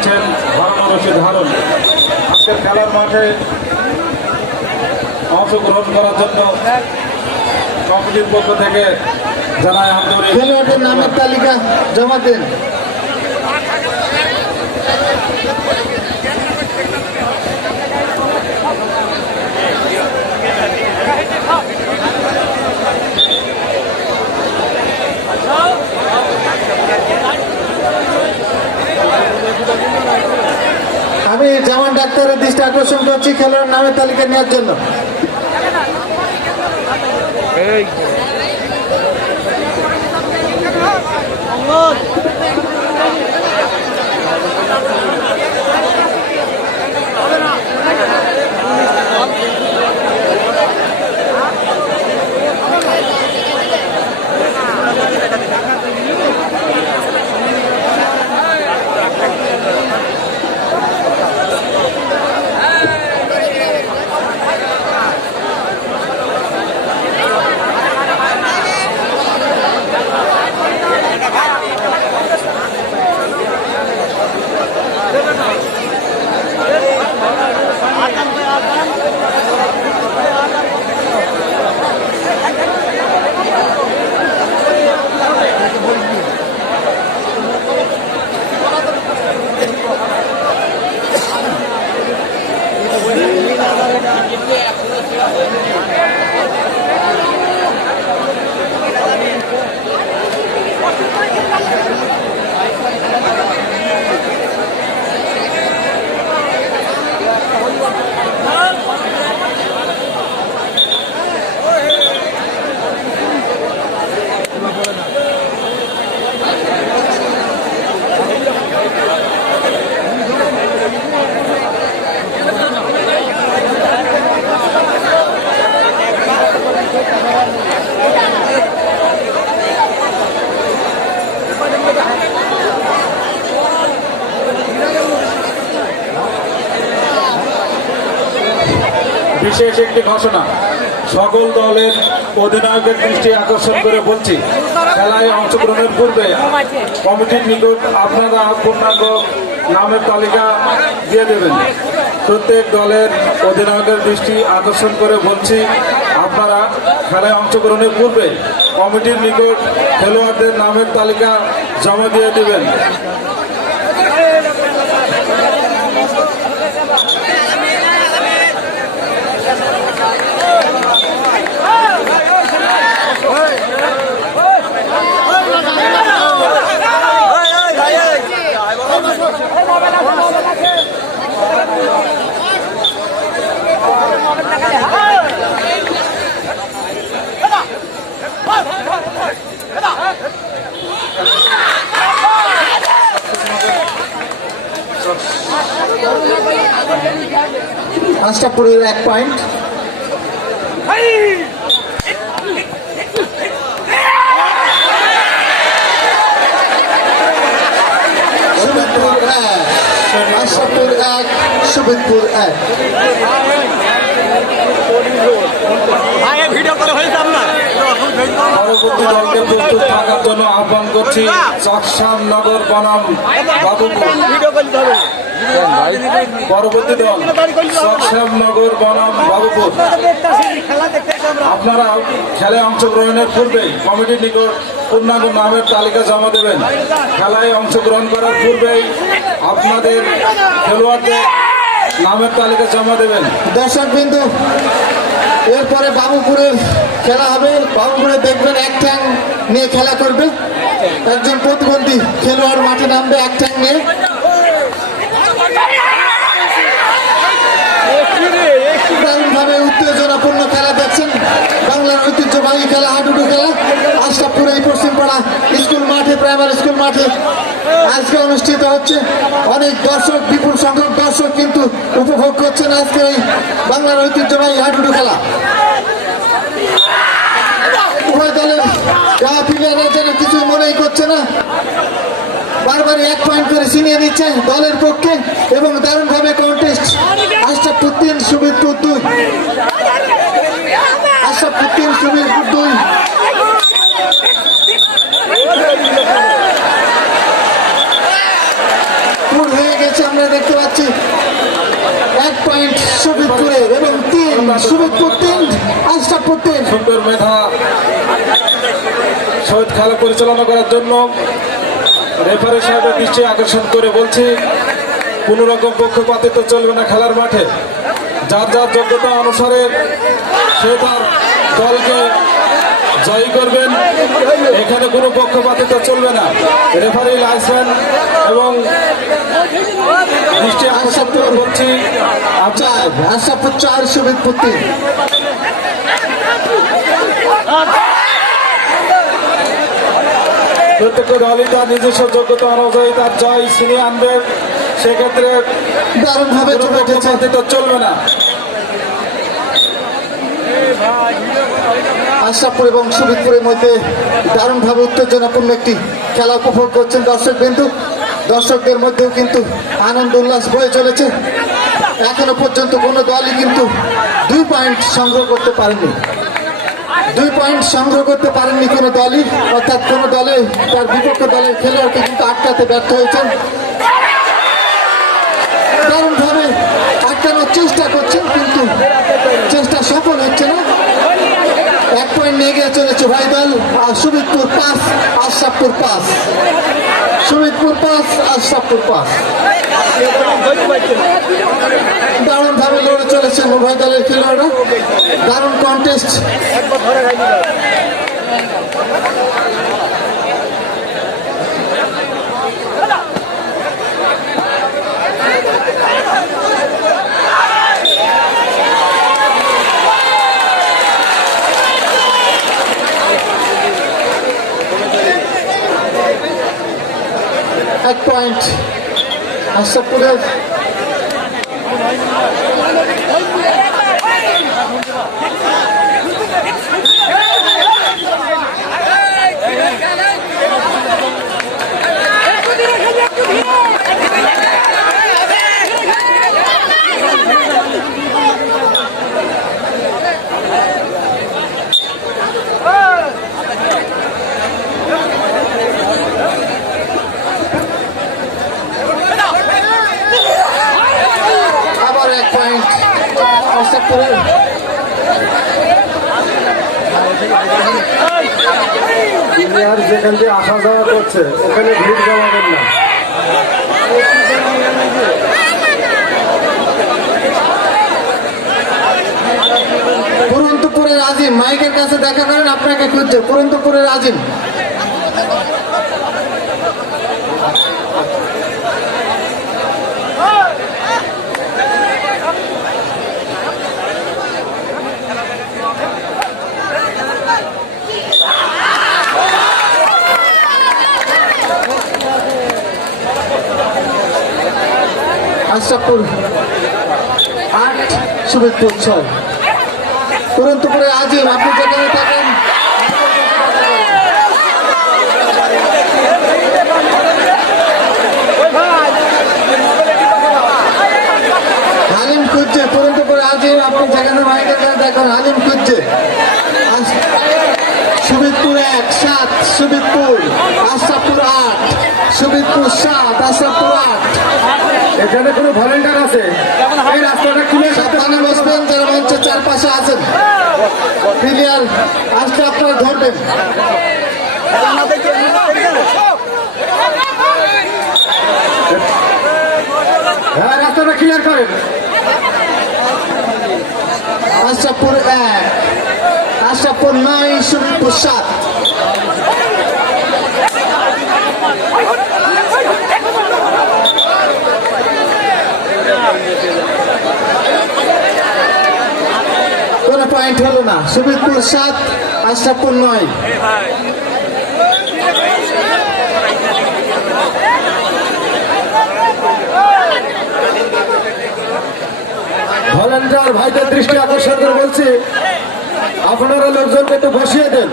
হারুন রশিদ হারুন আজকের খেলার মাঠে অংশগ্রহণ করার জন্য কমিটির পক্ষ থেকে জানাই আন্তরিক খেলোয়াড়দের নামের তালিকা জমা দেন। আমি জামান ডাক্তারের দৃষ্টি আকর্ষণ করছি খেলোয়াড় নামের তালিকা নেওয়ার জন্য। বিশেষ একটি ঘোষণা। সকল দলের অধিনায়কের দৃষ্টি আকর্ষণ করে বলছি, খেলায় অংশগ্রহণের পূর্বে কমিটির নিকট আপনারা পূর্ণাঙ্গ নামের তালিকা দিয়ে দেবেন। প্রত্যেক দলের অধিনায়কের দৃষ্টি আকর্ষণ করে বলছি, আপনারা খেলায় অংশগ্রহণের পূর্বে কমিটির নিকট খেলোয়াড়দের নামের তালিকা জমা দিয়ে দেবেন। আশরাফপুরের এক পয়েন্ট এক আশরাফপুর এক। পরবর্তী দলকে প্রস্তুত থাকার জন্য আহ্বান করছি। চকসাম নগর বনাম বাবুপুর। ভিডিও করতে হবে। পরবর্তী দল বনাম বাবুপুর। আপনারা খেলায় অংশগ্রহণের পূর্বেই কমিটির নিকট পূর্ণাঙ্গ নামের তালিকা জমা দেবেন। খেলায় অংশগ্রহণ করার পূর্বেই আপনাদের খেলোয়াড়দের নামের তালিকা জমা দেবেন। দর্শক বিন্দু এরপরে বাবুপুরে খেলা হবে। বাবুপুরে দেখবেন এক ট্যাং নিয়ে খেলা করবে। একজন প্রতিবন্ধী খেলোয়াড় মাঠে নামবে এক ট্যাং নিয়ে দারুণভাবে উত্তেজনাপূর্ণ খেলা দেখছেন বাংলার ঐতিহ্যবাহী খেলা হাডুডু খেলা আশরাফপুর এই পশ্চিমপাড়া স্কুল মাঠে প্রাইমারি স্কুল মাঠে আজকে অনুষ্ঠিত হচ্ছে। অনেক দর্শক, বিপুল সংখ্যক দর্শক কিন্তু উপভোগ করছেন আজকে এই বাংলার ঐতিহ্যবাহী হাডুডু খেলা। উভয় দলের গা প্লেয়াররা যেন কিছু মনেই করছে না। বারবার এক পয়েন্ট করে ছিনিয়ে নিচ্ছে দলের পক্ষে এবং দারুণভাবে কন্টেস্ট আশরাফপুর তিন সুবিদপুর দুই আশরাফপুর তিন সুবিদপুর দুই পুর গেছে আমরা দেখতে পাচ্ছি এক পয়েন্ট সুবিদপুরের এবং তিন সুবিদপুর তিন, আশরাফপুর তিন। সুন্দর মেধা, শহীদ খেলা পরিচালনা করার জন্য রেফারি সাহেবের দৃষ্টি আকর্ষণ করে বলছি, কোনো রকম পক্ষপাতিত্ব চলবে না খেলার মাঠে। যার যার যোগ্যতা অনুসারে সে তার দলকে জয়ী করবেন। এখানে কোনো পক্ষপাতিত্ব চলবে না। রেফারি লাইসেন্স এবং দৃষ্টি আকর্ষণ বলছি আপনার চার প্রত্যেক দলই তার নিজস্ব যোগ্যতা অনুযায়ী তার জয় ছিনিয়ে আনবে। সেক্ষেত্রে দারুণভাবে চলবে না। আশরাফপুর এবং সুবিদপুরের মধ্যে দারুণভাবে উত্তেজনাপূর্ণ একটি খেলা উপভোগ করছেন দর্শক বিন্দু। দর্শকদের মধ্যেও কিন্তু আনন্দ, উল্লাস বয়ে চলেছে। এখনও পর্যন্ত কোনো দলই কিন্তু দুই পয়েন্ট সংগ্রহ করতে পারেনি। দুই পয়েন্ট সংগ্রহ করতে পারেননি কোনো দলই, অর্থাৎ কোনো দলে তার বিপক্ষ দলের খেলোয়াড়কে কিন্তু আটকাতে ব্যর্থ হয়েছেন। দারুণভাবে আটকানোর চেষ্টা করছেন কিন্তু চেষ্টা সফল হচ্ছে না। পয়েন্ট নিয়ে গিয়ে চলেছে ভাইবাল আর Sumitpur pass Ashrafpur pass Sumitpur pass Ashrafpur pass দারুণ ভাবে লড়ে চলেছে উভয় দলের খেলোয়াড়রা। দারুণ কন্টেস্ট এক পয়েন্ট আশরাফপুরের সুবিধপুরের যেখান দিয়ে আসা যাওয়া করছে ওখানে ভিড় জমাবেন না। পুরন্তপুরের আজিম মাইকের কাছে দেখা করেন, আপনাকে খুঁজছে। পুরন্তপুরের আজিম আশরাফপুর আট, সুবিদপুর ছয়। পুরন্তপুরে আজিম আপনি যেখানে থাকেন। হালিম খুঁজছে আজিম হালিম খুঁজছে। সুবিদপুর এক, সাত আট, সুবিদপুর সাত আশরাফপুর আট। এখানে কোনো ভলেন্টার আছে? এই রাস্তাটা খুলে সাবধানে বসবেন যারা মঞ্চের চারপাশে আছেন। প্লেয়ার আসলে আপনারা ধরবেন। হ্যাঁ রাস্তাটা ক্লিয়ার করেন। আশরাফপুর এক আশরাফপুর নয় সাত কোনো পয়েন্ট হলো না। সুবিদপুর সাত, আশরাফপুর নয়। ভলেন্টার ভাইদের দৃষ্টি আকর্ষণ করে বলছি, আপনারা লোকজনকে একটু বসিয়ে দেন।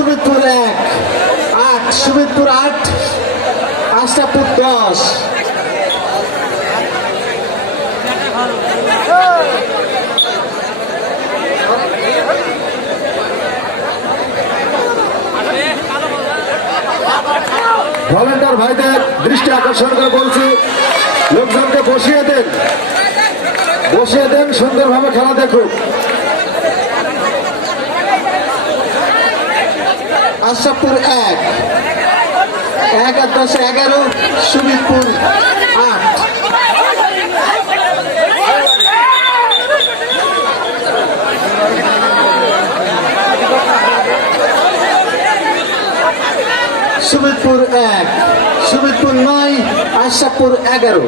সুবিদপুর এক, আট সুবিদপুর আট আশরাফপুর দশ। ভলেন্টিয়ার ভাইদের দৃষ্টি আকর্ষণ করে বলছি, লোকজনকে বসিয়ে দেন। বসিয়ে দেন, সুন্দরভাবে খেলা দেখুক। আশরাফপুর এক। এক আর দশ এগারো সুবিদপুর আট। এক সুবিদপুর নয় আশরাফপুর এগারো।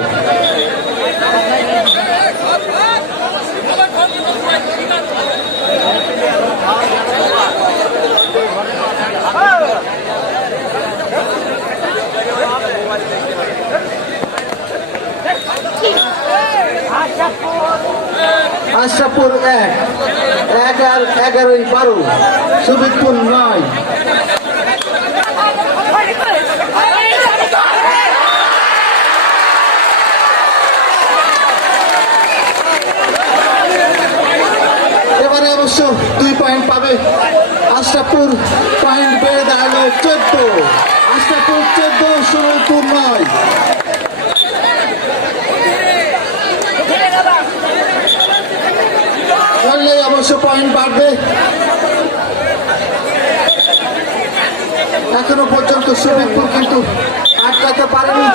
আশরাফপুর এক আর এগারোই বারো, সুবিদপুর নয়। এবারে অবশ্য দুই পয়েন্ট পাবে আশরাফপুর পয়েন্ট বেড়ে দাঁড়াল চোদ্দ। আশরাফপুর চোদ্দ, সুবিদপুর নয়। করলেই পয়েন্ট বাড়বে। এখনও পর্যন্ত সুবিদপুর কিন্তু আটকাতে পারেনি।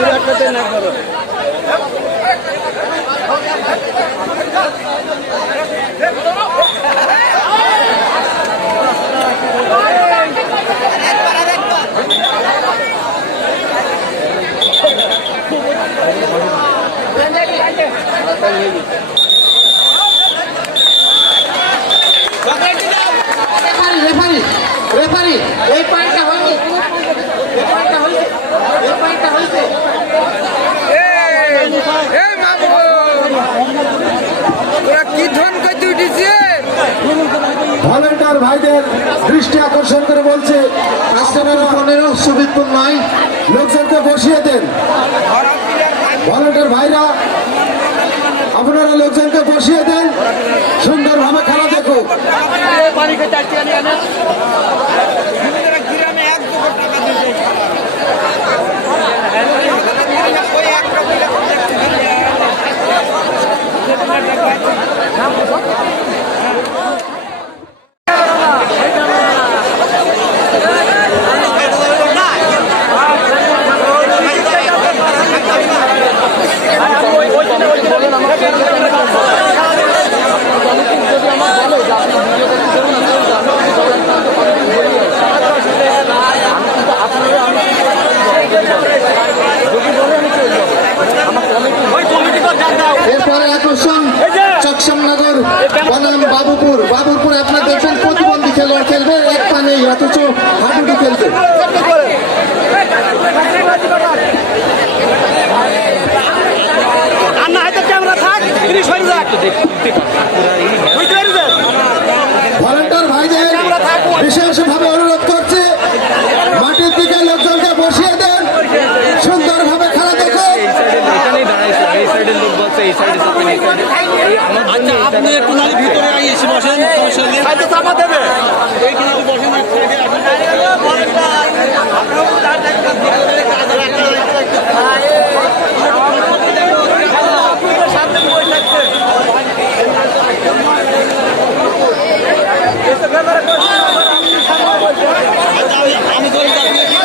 রেফারি রেফারি রেফারি এই পয়েন্টটা হয়নি এই পয়েন্টটা হয়েছে এই পয়েন্টটা হয়েছে তোরা কি ধন করতে উঠেছে ভলেন্টিয়ার ভাইদের দৃষ্টি আকর্ষণ করে বলছে আশরাফপুর পনেরো সুবিদপুর নয় লোকজনকে বসিয়ে দেন। ভলেন্টিয়ার ভাইরা আপনারা লোকজনকে বসিয়ে দেন। সুন্দরভাবে খেলা দেখুক গ্রামে এক দু কোটি টাকা দিয়েছে ওই একটা মিলে ওই কমিটি কর যান দাও এরপরে আকর্ষণ চকসমনগর বনাম বাবুপুর বাবুপুর আপনার দেখবেন প্রতিবন্ধী খেলোয়াড় খেলবে এক পা নেই অথচ হাডুডু পেরেছেন? ভলেন্টার ভাইদের বিশেষভাবে অনুরোধ করছে মাটির দিকে লোকজনকে বসিয়ে দেন। সুন্দরভাবে খেলা দেখুন। এখানেই দাঁড়াইছে এই সাইডের লোক বলছে এই সাইডে চাপেন এই সাইডে এই আমার আচ্ছা আপনি একটু নাহলে ভিতরে আই এসে বসেন সমস্যা নেই হয়তো চাপা দেবে এইখানে একটু বসেন এক সাইডে আমি ধরি আপনি কি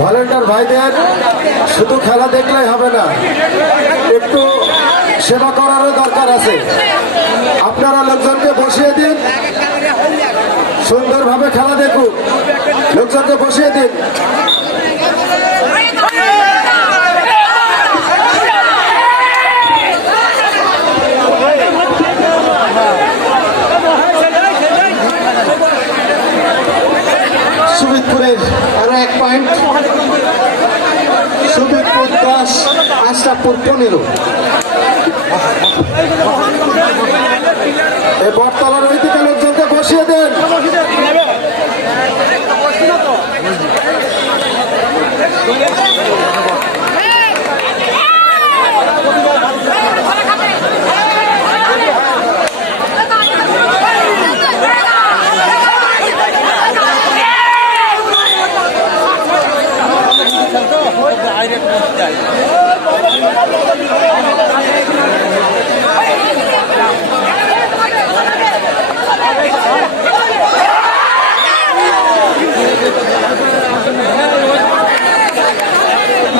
ভলেন্টার ভাইদের শুধু খেলা দেখলেই হবে না, একটু সেবা করারও দরকার আছে। আপনারা লোকজনকে বসিয়ে দিন, সুন্দরভাবে খেলা দেখুন লোকজনকে বসিয়ে দিন। সুমিতপুরের আরও এক পয়েন্ট সুমিতপুর দশ আশরাফপুর পনেরো এই বটতলার ওই দিকে লোকজনকে বসিয়ে দেন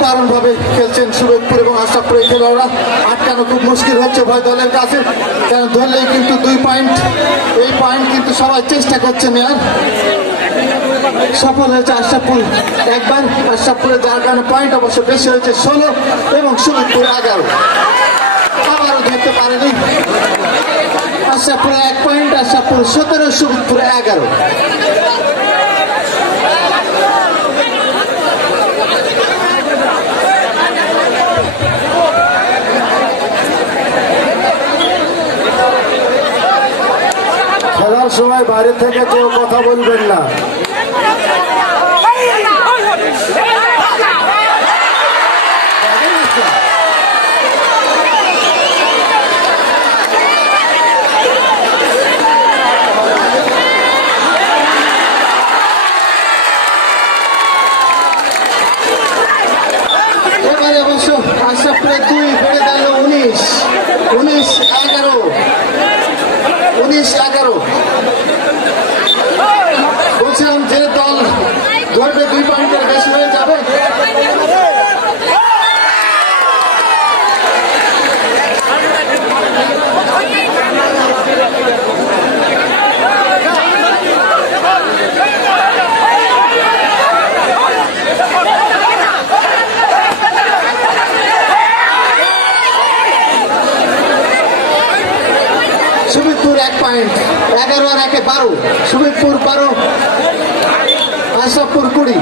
দারুণভাবে খেলছেন সুরতপুর এবং আশরাফপুরের খেলোয়াড়রা আটকানো খুব মুশকিল হচ্ছে ভয় দলের কাছে কারণ ধরলেই কিন্তু দুই পয়েন্ট এই পয়েন্ট কিন্তু সবাই চেষ্টা করছে নেয়ার। সফল হয়েছে আশরাফপুর একবার আশরাফপুরে যার কারণে পয়েন্ট অবশ্য বেশি হয়েছে ষোলো এবং সুরতপুর এগারো। আবারও ধরতে পারেনি। আশরাফপুরে এক পয়েন্ট আশরাফপুর সতেরো সুরতপুরে এগারো খেলার সময় বাইরে থেকে কেউ কথা বলবেন না এবারে অবশ্য আশরাফপুরে দুই বেড়ে গেল উনিশ উনিশ এগারো উনিশ এগারো বলছিলাম যে দল ধরবে দুই পয়েন্টের বেশি হয়ে যাবে সুমিতপুর এক পয়েন্ট এগারো আর একে বারো। সুমিতপুর বারো আশরাফপুর কুড়ি।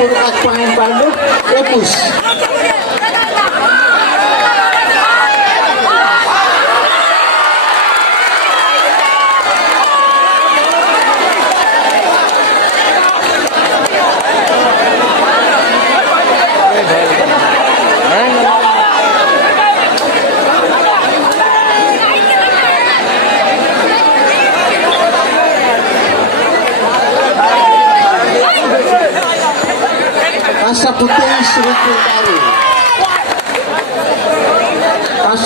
ቁርጣቸውን ባሉ ቅዱስ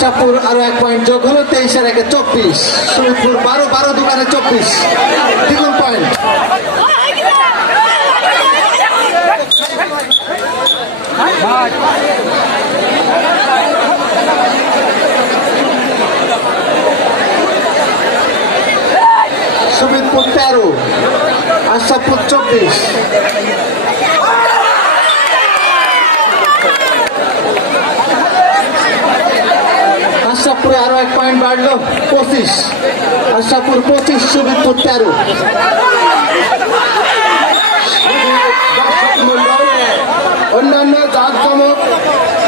আশরাফপুর আরও এক পয়েন্ট যোগ হলো তেইশ আর একে চব্বিশ। শরীরপুর বারো বারো দোকানে চব্বিশ। দ্বিগুণ পয়েন্ট সুমিতপুর তেরো, আশরাফপুর চব্বিশ। আশরাফপুরে আরও এক পয়েন্ট বাড়লো, পঁচিশ। আশরাফপুর পঁচিশ, সুবিদপুর তেরো। অন্যান্য জাঁকজমক,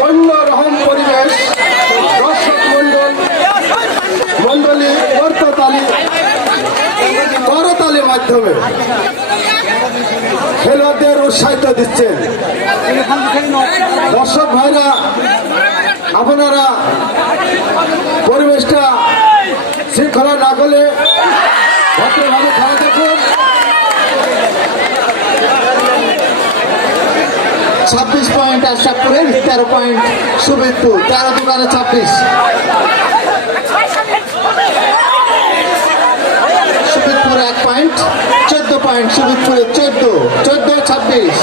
অন্য রকম পরিবেশ, দর্শক মণ্ডল, মণ্ডলী করতালি করতালির মাধ্যমে খেলোয়াড়দের উৎসাহিত দিচ্ছেন। দর্শক ভাইরা আপনারা পরিবেশটা শৃঙ্খলা না করলে ভদ্রভাবে খেলা দেখুন। ছাব্বিশ পয়েন্ট আশরাফপুরের, তেরো পয়েন্ট সুবিদপুর তেরো দোকানে ছাব্বিশ। সুবিদপুর এক পয়েন্ট, চোদ্দ পয়েন্ট সুবিদপুরে চোদ্দ চোদ্দ ছাব্বিশ।